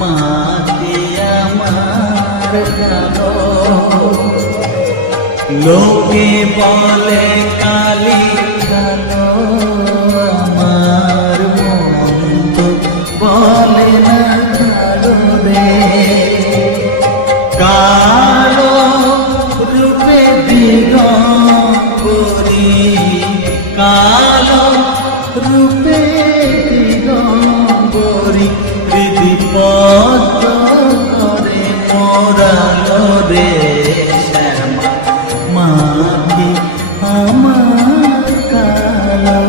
মাকে আমার কালো লোকে বলে কালি কালো আমার মন তো বলে না কালো রে কালো রূপে দিগম্বরী কালো রূপে দিগম্বরী হৃদি পদ্ম করে মোরালো রে শ্যামা মাকে আমার কালো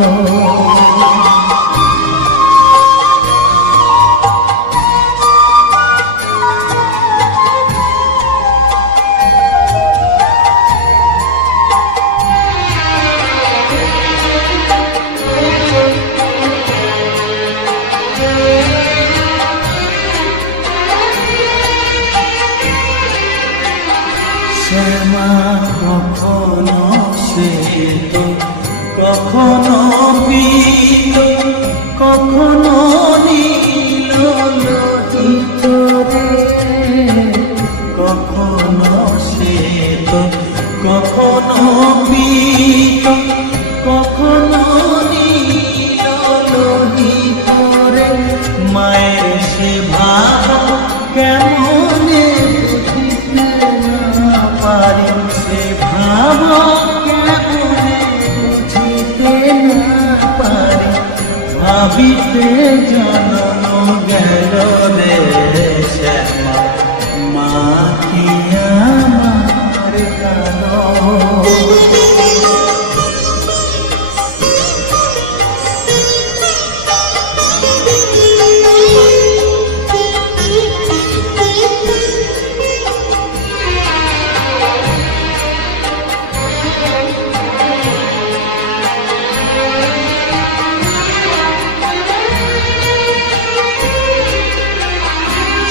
শ্যামা কখনো শ্বেত কখনো পীত কখনো নীল লোহিত রে কখনো শ্বেত কখনো পীত কখনো নীল লোহিত রে মায়ের সে ভাব কেমনে পারি সে ভাব কেমনে বুঝিতে না পারি ভাবিতে জনম গেল রে শ্যামা মাকে আমার কালো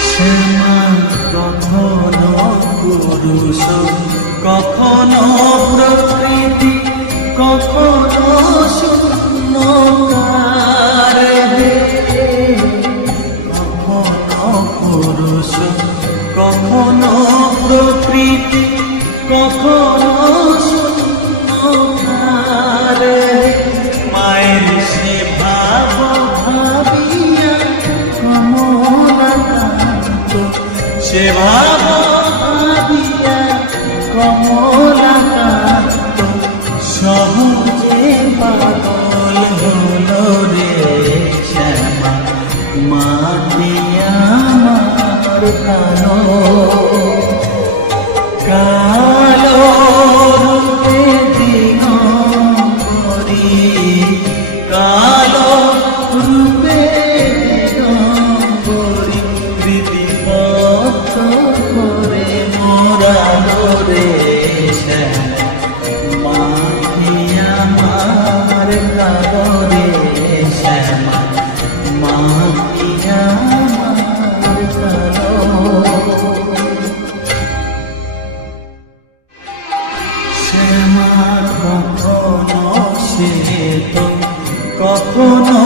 শ্যামা কখনো পুরুষ কখনো প্রকৃতি কখনো শূন্যকার কখনো পুরুষ কখনো প্রকৃতি কখনো শূন্যকার মায়ের সে ভাব ভাবিয়া কমলাকান্ত সে ভাব ভাবিয়া কমলাকান্ত সহজে পাগল হলো রে শ্যামা মাকে আমার কালো কালো রূপে দিগম্বরী কালো রূপে দিগম্বরী হৃদি পদ্ম করে মোরালো রে শ্যামা মাকে আমার কালো রে শ্যামা মাকে আমার কালো শ্যামা কখনো শ্বেত কখনো